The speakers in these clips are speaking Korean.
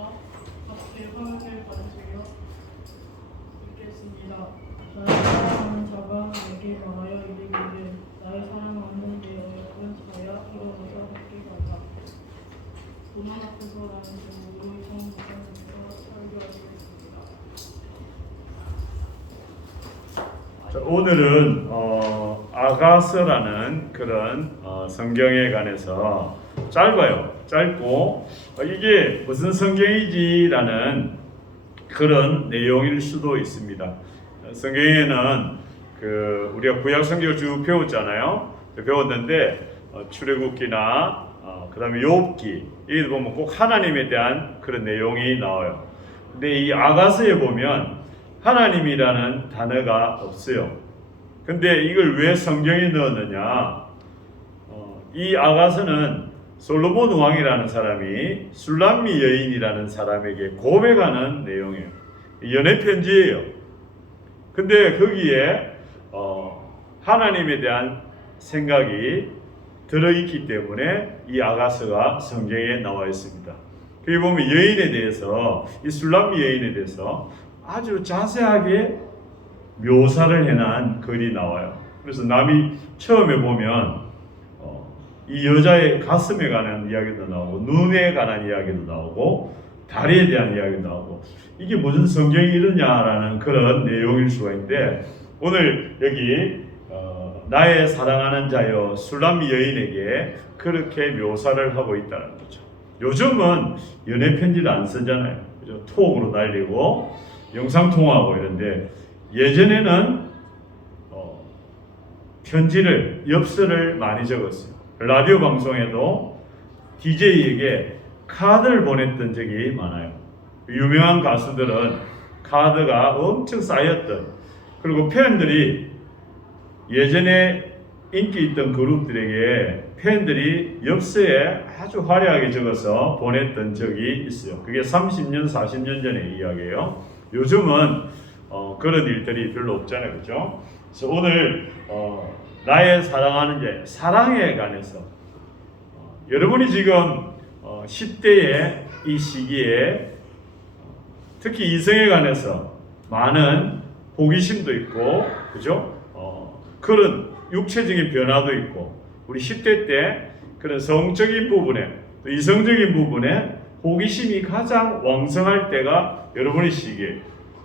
같이 화목을 받으시며 읽겠습니다. 나의 사랑하는 자가 내게 말하여 이르기를 나의 사랑하는 내 어여쁜 자야 일어나서 함께 가자. 고난 앞에서 나는 제목으로 성 목사님께서 설교하시겠습니다. 자, 오늘은 아가서라는 그런 성경에 관해서 짧고 이게 무슨 성경이지라는 그런 내용일 수도 있습니다. 성경에는 우리가 구약 성경을 쭉 배웠는데 출애굽기나 그다음에 욥기 여기 보면 꼭 하나님에 대한 그런 내용이 나와요. 근데 이 아가서에 보면 하나님이라는 단어가 없어요. 근데 이걸 왜 성경에 넣었느냐? 이 아가서는 솔로몬 왕이라는 사람이 술람미 여인이라는 사람에게 고백하는 내용이에요. 연애 편지예요. 근데 거기에 하나님에 대한 생각이 들어있기 때문에 이 아가서가 성경에 나와 있습니다. 거기 보면 여인에 대해서, 이 술람미 여인에 대해서 아주 자세하게 묘사를 해놓은 글이 나와요. 그래서 남이 처음에 보면 이 여자의 가슴에 관한 이야기도 나오고 눈에 관한 이야기도 나오고 다리에 대한 이야기도 나오고 이게 무슨 성경이 이러냐라는 그런 내용일 수가 있는데 오늘 여기 나의 사랑하는 자여 술람미 여인에게 그렇게 묘사를 하고 있다는 거죠. 요즘은 연애 편지를 안 쓰잖아요. 그죠? 톡으로 날리고 영상통화하고 이런데 예전에는 편지를 엽서를 많이 적었어요. 라디오 방송에도 DJ에게 카드를 보냈던 적이 많아요. 유명한 가수들은 카드가 엄청 쌓였던, 그리고 팬들이 예전에 인기 있던 그룹들에게 팬들이 엽서에 아주 화려하게 적어서 보냈던 적이 있어요. 그게 30년, 40년 전의 이야기예요. 요즘은 그런 일들이 별로 없잖아요. 그죠? 그래서 오늘 나의 사랑하는 자, 사랑에 관해서 여러분이 지금 10대의 이 시기에 특히 이성에 관해서 많은 호기심도 있고, 그죠? 그런 육체적인 변화도 있고, 우리 10대 때 그런 성적인 부분에 또 이성적인 부분에 호기심이 가장 왕성할 때가 여러분의 시기에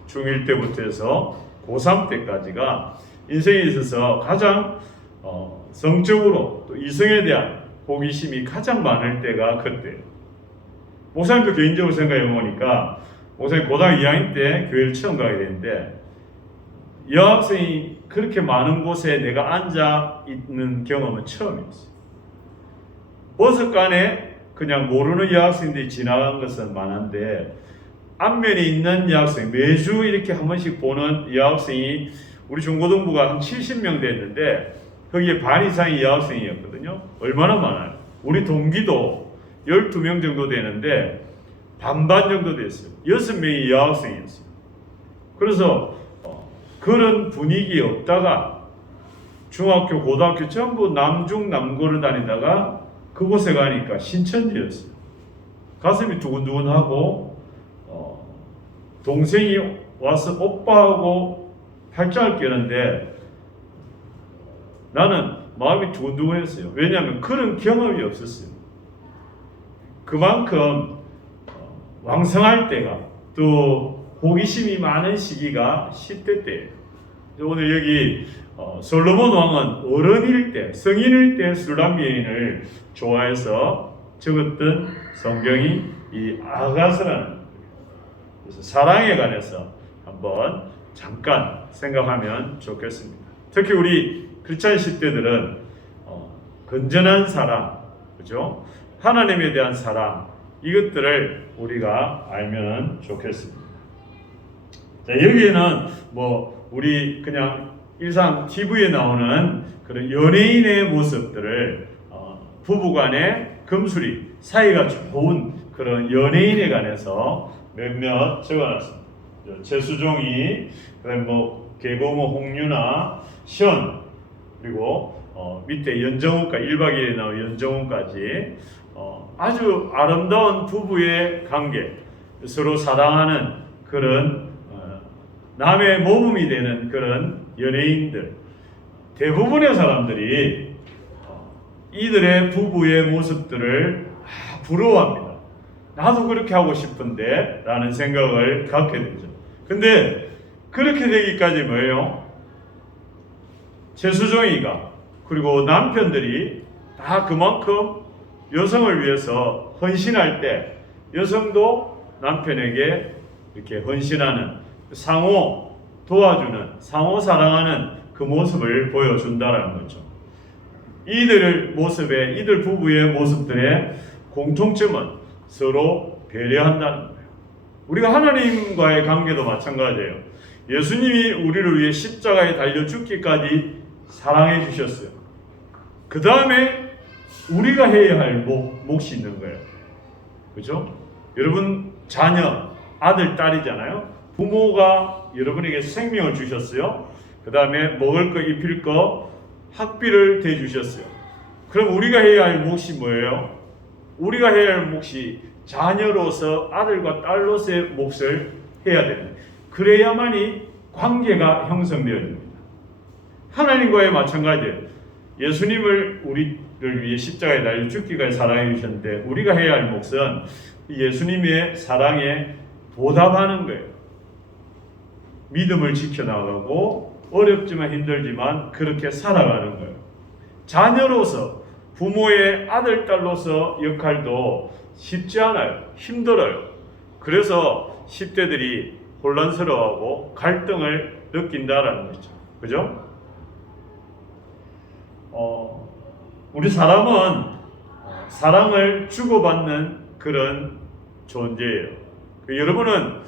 중1 때부터 해서 고3 때까지가 인생에 있어서 가장 성적으로 또 이성에 대한 호기심이 가장 많을 때가 그때예요. 목사님도 개인적으로 생각해 보니까 목사님 고등학교 2학년 때 교회를 처음 가게 됐는데 여학생이 그렇게 많은 곳에 내가 앉아 있는 경험은 처음이었어요. 버스간에 그냥 모르는 여학생들이 지나간 것은 많은데 앞면에 있는 여학생, 매주 이렇게 한 번씩 보는 여학생이 우리 중고등부가 한 70명 됐는데 거기에 반 이상이 여학생이었거든요. 얼마나 많아요. 우리 동기도 12명 정도 되는데 반반 정도 됐어요. 6명이 여학생이었어요. 그래서 그런 분위기에 없다가 중학교, 고등학교 전부 남중, 남고를 다니다가 그곳에 가니까 신천지였어요. 가슴이 두근두근하고 동생이 와서 오빠하고 팔짱을 끼는데 나는 마음이 두근두근했어요. 왜냐하면 그런 경험이 없었어요. 그만큼 왕성할 때가 또 호기심이 많은 시기가 10대 때예요. 오늘 여기 솔로몬 왕은 어른일 때, 성인일 때 술람미 여인을 좋아해서 적었던 성경이 이 아가서라는, 그래서 사랑에 관해서 한번 잠깐 생각하면 좋겠습니다. 특히 우리 크리스찬 10대들은 건전한 사랑, 그죠? 하나님에 대한 사랑, 이것들을 우리가 알면 좋겠습니다. 자, 여기에는 우리 그냥 일상 TV에 나오는 그런 연예인의 모습들을 부부간의 금술이 사이가 좋은 그런 연예인에 관해서 몇몇 적어놨습니다. 최수종이, 그다음에 개그우먼 홍유나, 션, 그리고 밑에 연정훈까지 1박 2일에 나온 연정훈까지 아주 아름다운 부부의 관계, 서로 사랑하는 그런 남의 모범이 되는 그런 연예인들, 대부분의 사람들이 이들의 부부의 모습들을 부러워합니다. 나도 그렇게 하고 싶은데 라는 생각을 갖게 되죠. 근데 그렇게 되기까지 뭐예요? 최수종이가 그리고 남편들이 다 그만큼 여성을 위해서 헌신할 때 여성도 남편에게 이렇게 헌신하는, 상호 도와주는, 상호 사랑하는 그 모습을 보여준다라는 거죠. 이들 부부의 모습들의 공통점은 서로 배려한다는 거예요. 우리가 하나님과의 관계도 마찬가지예요. 예수님이 우리를 위해 십자가에 달려 죽기까지 사랑해 주셨어요. 그 다음에 우리가 해야 할 몫이 있는 거예요. 그죠? 여러분 자녀, 아들, 딸이잖아요. 부모가 여러분에게 생명을 주셨어요. 그 다음에 먹을 거, 입힐 거, 학비를 대주셨어요. 그럼 우리가 해야 할 몫이 뭐예요? 우리가 해야 할 몫이 자녀로서 아들과 딸로서의 몫을 해야 됩니다. 그래야만이 관계가 형성되어집니다. 하나님과의 마찬가지예요. 예수님을 우리를 위해 십자가에 달려 죽기까지 사랑해 주셨는데 우리가 해야 할 몫은 예수님의 사랑에 보답하는 거예요. 믿음을 지켜나가고 어렵지만 힘들지만 그렇게 살아가는 거예요. 자녀로서 부모의 아들, 딸로서 역할도 쉽지 않아요. 힘들어요. 그래서 10대들이 혼란스러워하고 갈등을 느낀다라는 거죠. 그죠? 우리 사람은 사랑을 주고받는 그런 존재예요. 여러분은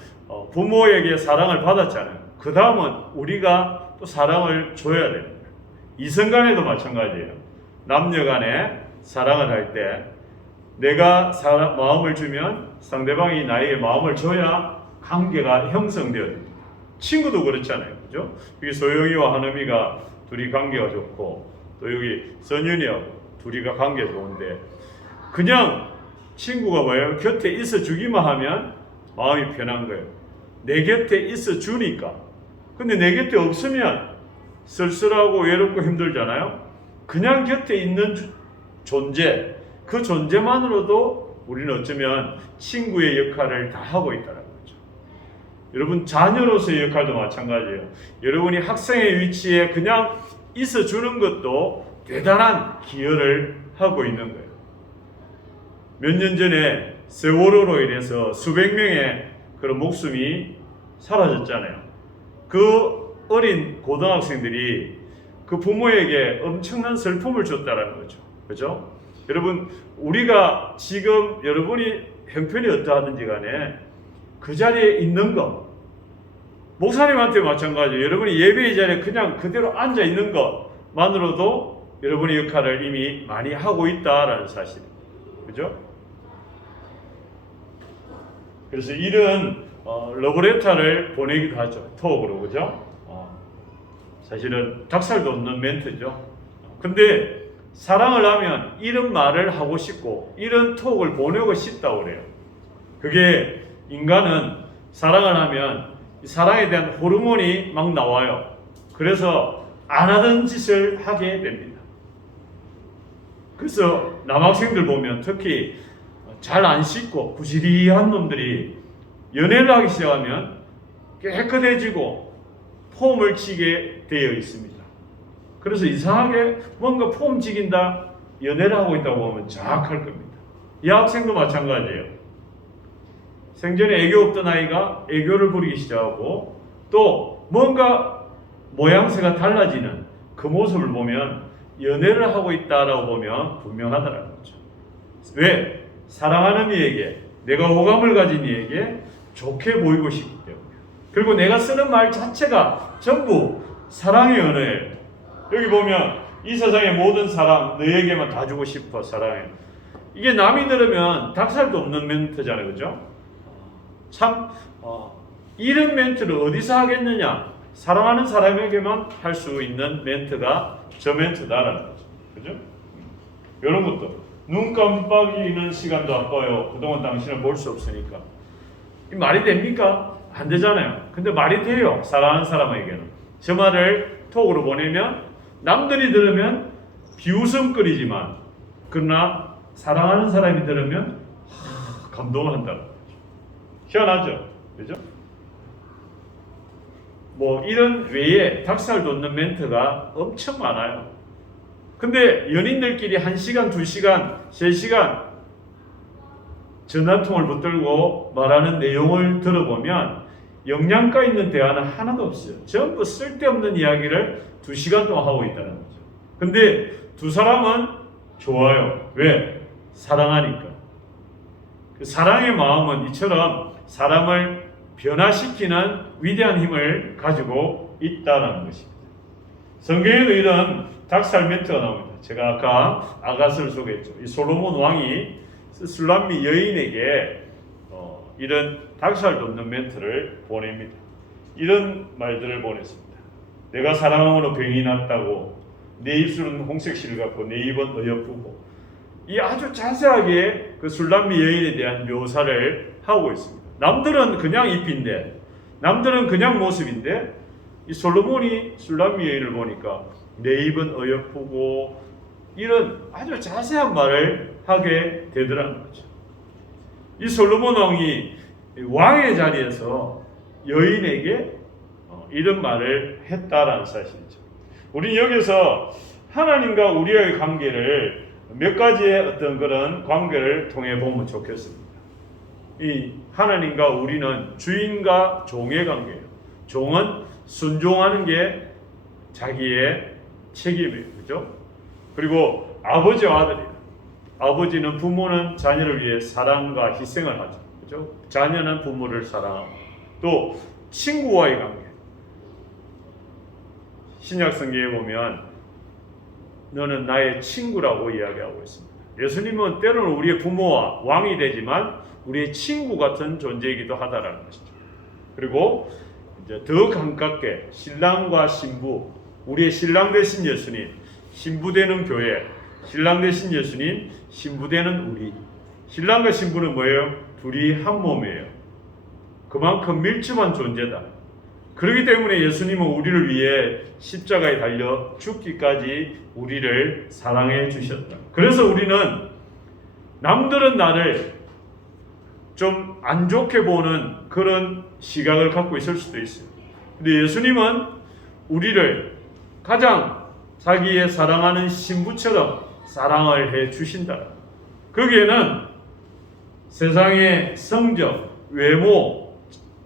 부모에게 사랑을 받았잖아요. 그 다음은 우리가 또 사랑을 줘야 됩니다. 이성간에도 마찬가지예요. 남녀간에 사랑을 할 때 내가 마음을 주면 상대방이 나에게 마음을 줘야 관계가 형성되어집니다. 친구도 그렇잖아요. 그죠? 여기 소영이와 한음이가 둘이 관계가 좋고 또 여기 선윤이하고 둘이가 관계가 좋은데 그냥 친구가 뭐예요? 곁에 있어 주기만 하면 마음이 편한 거예요. 내 곁에 있어 주니까. 근데 내 곁에 없으면 쓸쓸하고 외롭고 힘들잖아요. 그냥 곁에 있는 존재, 그 존재만으로도 우리는 어쩌면 친구의 역할을 다 하고 있다는 거죠. 여러분 자녀로서의 역할도 마찬가지예요. 여러분이 학생의 위치에 그냥 있어 주는 것도 대단한 기여를 하고 있는 거예요. 몇 년 전에 세월호로 인해서 수백 명의 그런 목숨이 사라졌잖아요. 그 어린 고등학생들이 그 부모에게 엄청난 슬픔을 줬다라는 거죠. 그죠? 여러분, 우리가 지금 여러분이 형편이 어떠하든지 간에 그 자리에 있는 것, 목사님한테 마찬가지예요. 여러분이 예배의 자리에 그냥 그대로 앉아 있는 것만으로도 여러분의 역할을 이미 많이 하고 있다라는 사실입니다. 그죠? 그래서 이런 러브레터를 보내기도 하죠. 톡으로. 그죠? 사실은 닭살도 없는 멘트죠. 근데 사랑을 하면 이런 말을 하고 싶고 이런 톡을 보내고 싶다고 그래요. 그게 인간은 사랑을 하면 사랑에 대한 호르몬이 막 나와요. 그래서 안 하던 짓을 하게 됩니다. 그래서 남학생들 보면 특히 잘 안 씻고 부지리한 놈들이 연애를 하기 시작하면 깨끗해지고 폼을 치게 되어 있습니다. 그래서 이상하게 뭔가 폼 지긴다, 연애를 하고 있다고 보면 자학할 겁니다. 이 학생도 마찬가지예요. 생전에 애교 없던 아이가 애교를 부리기 시작하고 또 뭔가 모양새가 달라지는 그 모습을 보면 연애를 하고 있다라고 보면 분명하다는 거죠. 왜? 사랑하는 이에게, 내가 호감을 가진 이에게 좋게 보이고 싶기 때문에. 그리고 내가 쓰는 말 자체가 전부 사랑의 언어예요. 여기 보면 이 세상의 모든 사랑 너에게만 다 주고 싶어 사랑해. 이게 남이 들으면 닭살도 없는 멘트잖아요. 그죠? 참 이런 멘트를 어디서 하겠느냐. 사랑하는 사람에게만 할 수 있는 멘트가 저 멘트다라는 거죠. 그죠? 이런 것도 눈 깜빡이는 시간도 아까워요. 그동안 당신을 볼 수 없으니까. 이 말이 됩니까? 안 되잖아요. 근데 말이 돼요. 사랑하는 사람에게는. 저 말을 톡으로 보내면 남들이 들으면 비웃음거리지만 그러나 사랑하는 사람이 들으면 감동을 한다는 거죠. 희한하죠? 그죠? 뭐 이런 외에 닭살 돋는 멘트가 엄청 많아요. 근데 연인들끼리 1시간, 2시간, 3시간 전화통을 붙들고 말하는 내용을 들어보면 영양가 있는 대화는 하나도 없어요. 전부 쓸데없는 이야기를 2시간 동안 하고 있다는 거죠. 근데 두 사람은 좋아요. 왜? 사랑하니까. 그 사랑의 마음은 이처럼 사람을 변화시키는 위대한 힘을 가지고 있다는 것입니다. 성경에도 이런 닭살 멘트가 나옵니다. 제가 아까 아가스를 소개했죠. 이 솔로몬 왕이 술람미 여인에게 이런 닭살 돋는 멘트를 보냅니다. 이런 말들을 보냈습니다. 내가 사랑함으로 병이 났다고, 내 입술은 홍색실 같고 내 입은 어여쁘고, 이 아주 자세하게 그 술람미 여인에 대한 묘사를 하고 있습니다. 남들은 그냥 입인데, 남들은 그냥 모습인데, 이 솔로몬이 술람미 여인을 보니까 내 입은 어여쁘고 이런 아주 자세한 말을 하게 되더라는 거죠. 이 솔로몬 왕이 왕의 자리에서 여인에게 이런 말을 했다라는 사실이죠. 우리는 여기서 하나님과 우리의 관계를 몇 가지의 어떤 그런 관계를 통해 보면 좋겠습니다. 이 하나님과 우리는 주인과 종의 관계예요. 종은 순종하는 게 자기의 책임이에요. 그죠? 그리고 아버지와 아들이에요. 아버지는 부모는 자녀를 위해 사랑과 희생을 하죠. 그죠? 자녀는 부모를 사랑하고, 또 친구와의 관계. 신약 성경에 보면 너는 나의 친구라고 이야기하고 있습니다. 예수님은 때로는 우리의 부모와 왕이 되지만 우리의 친구 같은 존재이기도 하다라는 것이죠. 그리고 이제 더 가깝게 신랑과 신부, 우리의 신랑 되신 예수님, 신부 되는 교회, 신랑 되신 예수님, 신부 되는 우리. 신랑과 신부는 뭐예요? 둘이 한 몸이에요. 그만큼 밀접한 존재다. 그렇기 때문에 예수님은 우리를 위해 십자가에 달려 죽기까지 우리를 사랑해 주셨다. 그래서 우리는 남들은 나를 좀 안 좋게 보는 그런 시각을 갖고 있을 수도 있어요. 근데 예수님은 우리를 가장 자기의 사랑하는 신부처럼 사랑을 해 주신다. 거기에는 세상의 성적, 외모,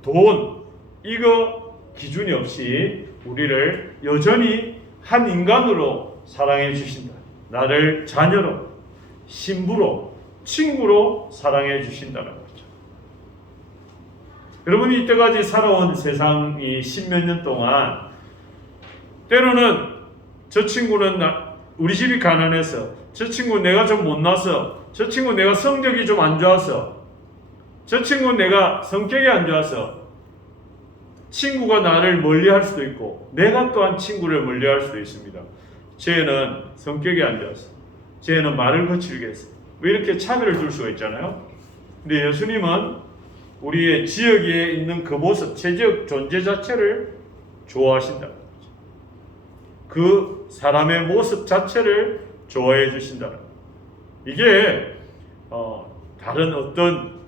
돈 이거 기준이 없이 우리를 여전히 한 인간으로 사랑해 주신다. 나를 자녀로, 신부로, 친구로 사랑해 주신다는 거죠. 여러분이 이때까지 살아온 세상이 10몇 년 동안 때로는 저 친구는 우리 집이 가난해서, 저 친구는 내가 좀 못나서, 저 친구는 내가 성적이 좀 안 좋아서, 저 친구는 내가 성격이 안 좋아서 친구가 나를 멀리할 수도 있고 내가 또한 친구를 멀리할 수도 있습니다. 쟤는 성격이 안 좋아서, 쟤는 말을 거칠게 했어. 왜 이렇게 차별을 둘 수가 있잖아요. 근데 예수님은 우리의 지역에 있는 그 모습, 최지역 존재 자체를 좋아하신다. 그 사람의 모습 자체를 좋아해 주신다는 거예요. 이게 다른 어떤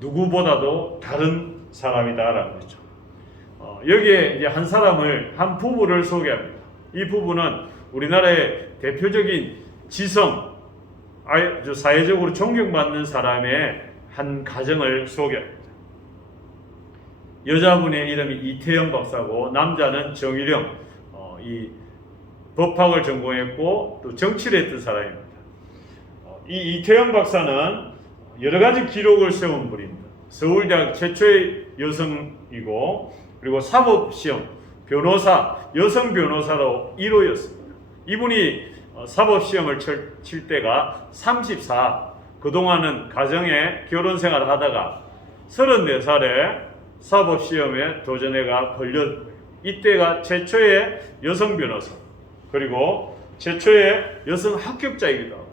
누구보다도 다른 사람이다라는 거죠. 여기에 이제 한 사람을, 한 부부를 소개합니다. 이 부부는 우리나라의 대표적인 지성, 아주 사회적으로 존경받는 사람의 한 가정을 소개합니다. 여자분의 이름이 이태영 박사고 남자는 정일영, 이 법학을 전공했고 또 정치를 했던 사람입니다. 이 이태영 박사는 여러 가지 기록을 세운 분입니다. 서울대학 최초의 여성이고, 그리고 사법시험, 변호사, 여성 변호사로 1호였습니다. 이분이 사법시험을 칠 때가 34, 그동안은 가정에 결혼 생활을 하다가 34살에 사법시험에 도전해가 이때가 최초의 여성 변호사, 그리고 최초의 여성 합격자이기도 하고,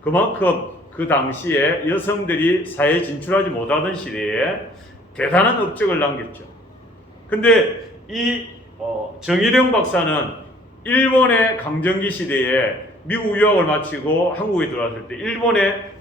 그만큼 그 당시에 여성들이 사회에 진출하지 못하던 시대에 대단한 업적을 남겼죠. 근데 이 정일영 박사는 일본의 강점기 시대에 미국 유학을 마치고 한국에 들어왔을 때 일본에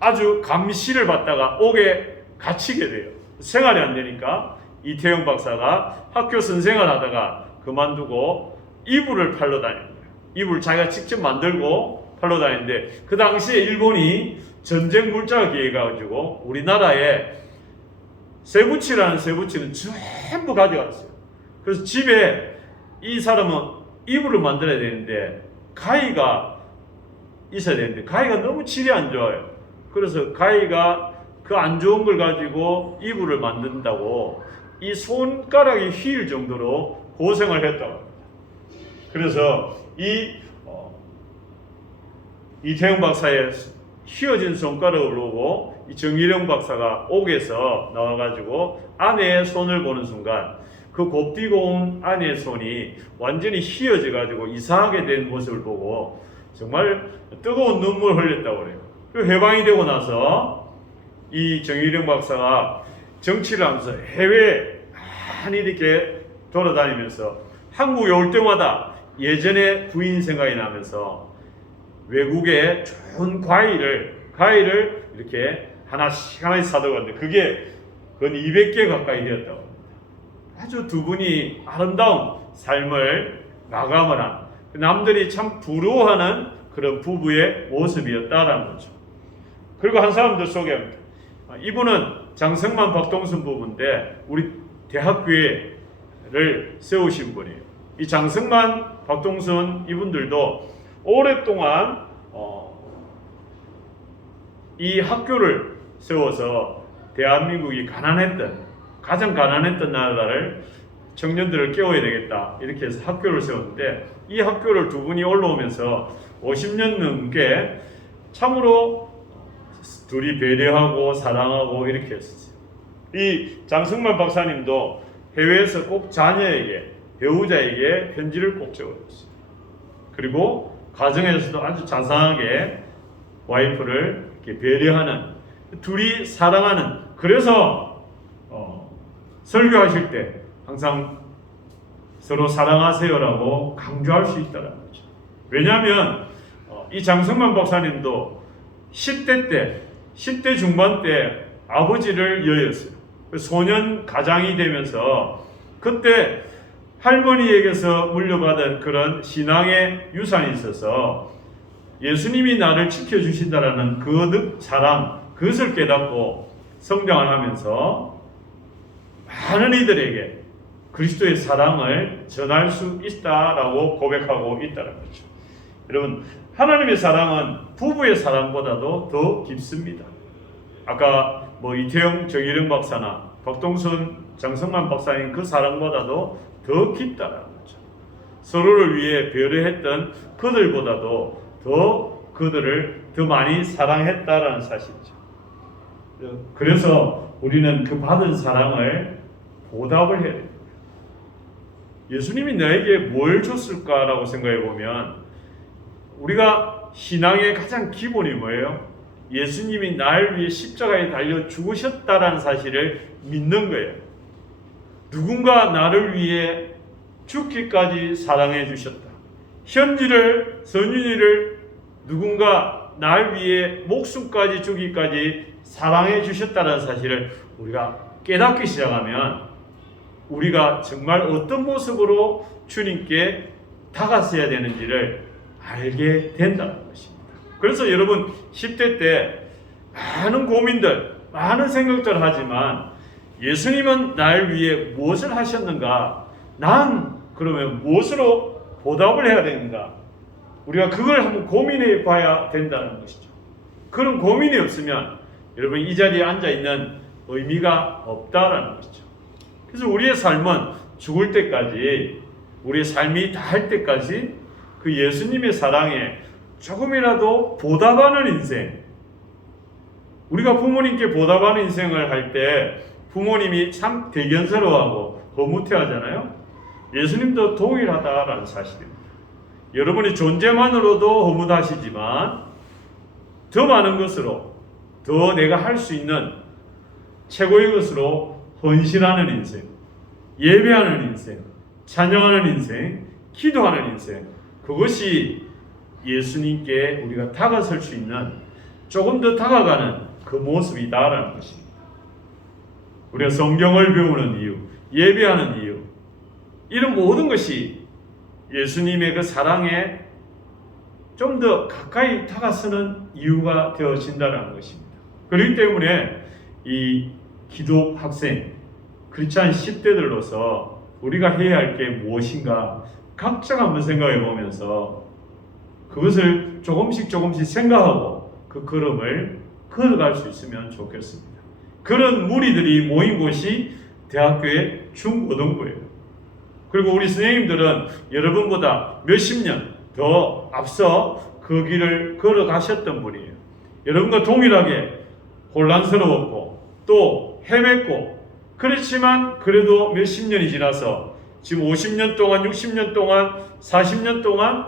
아주 감시를 받다가 옥에 갇히게 돼요. 생활이 안 되니까 이태영 박사가 학교 선생을 하다가 그만두고 이불을 팔러 다니는 거예요. 이불 자기가 직접 만들고 팔러 다니는데 그 당시에 일본이 전쟁 물자가 기해가지고 우리나라에 쇠붙이라는 쇠붙이는 전부 가져갔어요. 그래서 집에 이 사람은 이불을 만들어야 되는데 가위가 있어야 되는데 가위가 너무 질이 안 좋아요. 그래서 가위가 그 안 좋은 걸 가지고 이불을 만든다고 이 손가락이 휘일 정도로 고생을 했다고 합니다. 그래서 이태영 박사의 휘어진 손가락을 보고 이 정일영 박사가 옥에서 나와가지고 아내의 손을 보는 순간 그 곱디고 온 아내의 손이 완전히 휘어져가지고 이상하게 된 모습을 보고 정말 뜨거운 눈물을 흘렸다고 그래요. 그 해방이 되고 나서 이 정일영 박사가 정치를 하면서 해외에 많이 이렇게 돌아다니면서 한국에 올 때마다 예전에 부인 생각이 나면서 외국에 좋은 과일을 이렇게 하나씩 사들고 왔는데 그게 건 200개 가까이 되었다고 합니다. 아주 두 분이 아름다운 삶을 마감을 한 남들이 참 부러워하는 그런 부부의 모습이었다라는 거죠. 그리고 한 사람 더 소개합니다. 이분은 장성만 박동순 부부인데 우리 대학교회를 세우신 분이에요. 이 장성만 박동순 이분들도 오랫동안 이 학교를 세워서 대한민국이 가장 가난했던 나라를 청년들을 깨워야 되겠다 이렇게 해서 학교를 세웠는데 이 학교를 두 분이 올라오면서 50년 넘게 참으로 둘이 배려하고 사랑하고 이렇게 했었어요. 이 장성만 박사님도 해외에서 꼭 자녀에게 배우자에게 편지를 꼭 적어줬어요. 그리고 가정에서도 아주 자상하게 와이프를 이렇게 배려하는 둘이 사랑하는 그래서 설교하실 때 항상 서로 사랑하세요라고 강조할 수 있다는 거죠. 왜냐하면 이 장성만 박사님도 10대 중반 때 아버지를 여였어요. 소년 가장이 되면서 그때 할머니에게서 물려받은 그런 신앙의 유산이 있어서 예수님이 나를 지켜주신다라는 그 사랑, 그것을 깨닫고 성장을 하면서 많은 이들에게 그리스도의 사랑을 전할 수 있다라고 고백하고 있다는 거죠. 여러분, 하나님의 사랑은 부부의 사랑보다도 더 깊습니다. 아까 이태영, 정일영 박사나 박동순, 장성만 박사님 그 사랑보다도 더 깊다는 거죠. 서로를 위해 배려했던 그들보다도 그들을 더 많이 사랑했다라는 사실이죠. 그래서 우리는 그 받은 사랑을 보답을 해야 됩니다. 예수님이 나에게 뭘 줬을까라고 생각해 보면 우리가 신앙의 가장 기본이 뭐예요? 예수님이 나를 위해 십자가에 달려 죽으셨다라는 사실을 믿는 거예요. 누군가 나를 위해 죽기까지 사랑해 주셨다. 현지를, 선윤이를 누군가 나를 위해 목숨까지 주기까지 사랑해 주셨다는 사실을 우리가 깨닫기 시작하면 우리가 정말 어떤 모습으로 주님께 다가서야 되는지를 알게 된다는 것입니다. 그래서 여러분 10대 때 많은 고민들, 많은 생각들을 하지만 예수님은 나를 위해 무엇을 하셨는가? 난 그러면 무엇으로 보답을 해야 되는가? 우리가 그걸 한번 고민해 봐야 된다는 것이죠. 그런 고민이 없으면 여러분 이 자리에 앉아 있는 의미가 없다라는 것이죠. 그래서 우리의 삶은 죽을 때까지, 우리의 삶이 다할 때까지 그 예수님의 사랑에 조금이라도 보답하는 인생, 우리가 부모님께 보답하는 인생을 할 때 부모님이 참 대견스러워하고 허무태하잖아요. 예수님도 동일하다라는 사실입니다. 여러분의 존재만으로도 허무하시지만 더 많은 것으로, 더 내가 할 수 있는 최고의 것으로 헌신하는 인생, 예배하는 인생, 찬양하는 인생, 기도하는 인생, 그것이 예수님께 우리가 다가설 수 있는 조금 더 다가가는 그 모습이다라는 것입니다. 우리가 성경을 배우는 이유, 예배하는 이유, 이런 모든 것이 예수님의 그 사랑에 좀 더 가까이 다가서는 이유가 되어진다는 것입니다. 그렇기 때문에 이 기독 학생, 크리스찬 10대들로서 우리가 해야 할 게 무엇인가 각자가 한번 생각해 보면서 그것을 조금씩 생각하고 그 걸음을 걸어갈 수 있으면 좋겠습니다. 그런 무리들이 모인 곳이 대학교의 중고등부예요. 그리고 우리 선생님들은 여러분보다 몇십 년 더 앞서 그 길을 걸어가셨던 분이에요. 여러분과 동일하게 혼란스러웠고 또 헤맸고, 그렇지만 그래도 몇십 년이 지나서 지금 50년 동안, 60년 동안, 40년 동안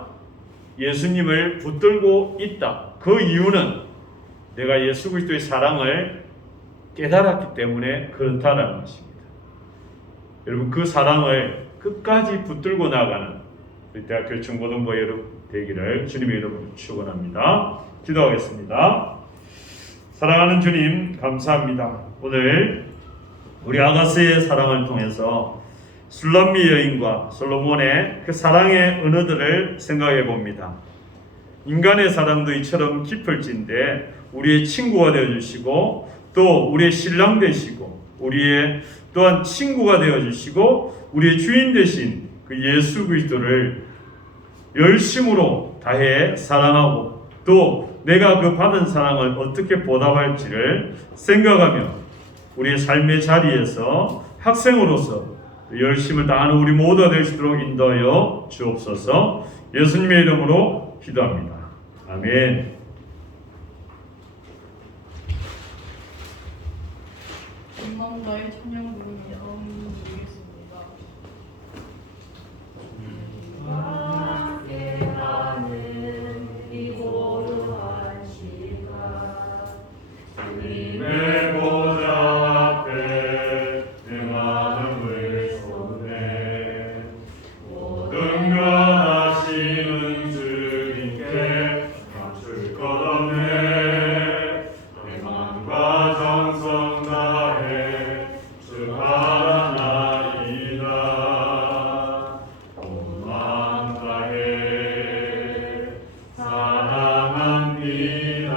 예수님을 붙들고 있다. 그 이유는 내가 예수 그리스도의 사랑을 깨달았기 때문에 그렇다는 것입니다. 여러분, 그 사랑을 끝까지 붙들고 나가는 우리 대학교 중고등부 여러분 되기를 주님의 이름으로 축원합니다. 기도하겠습니다. 사랑하는 주님, 감사합니다. 오늘 우리 아가스의 사랑을 통해서 술람미 여인과 솔로몬의 그 사랑의 언어들을 생각해 봅니다. 인간의 사랑도 이처럼 깊을진데 우리의 친구가 되어주시고 또 우리의 신랑 되시고 우리의 또한 친구가 되어주시고 우리의 주인 되신 그 예수 그리스도를 열심으로 다해 사랑하고 또 내가 그 받은 사랑을 어떻게 보답할지를 생각하며 우리의 삶의 자리에서 학생으로서 열심을 다하는 우리 모두가 될 수 있도록 인도하여 주옵소서. 예수님의 이름으로 기도합니다. 아멘. 감사합니다의 찬양 부르며 드리겠습니다. 함께하는 이 고요한 시간 주님의 보좌 앞에 내 마음을 쏟네. 모든 것 아시는 주님께 감출 것 없네. 내 마음과 정성 다해 주 바라나이다. 온 마음 다해 사랑합니다.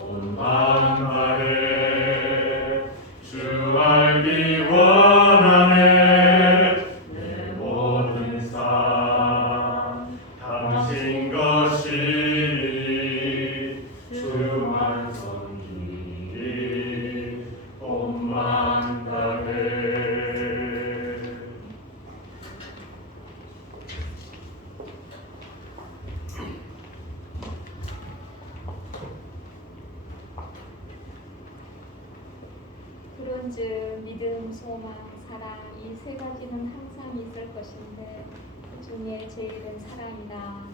온 마음 다해 주 알기 원하네. 내 모든 삶 당신 것이니 주만 섬기니 온 마음 다해. 그런즉 믿음, 소망, 사랑 이 세 가지는 항상 있을 것인데 그 중에 제일은 사랑이다.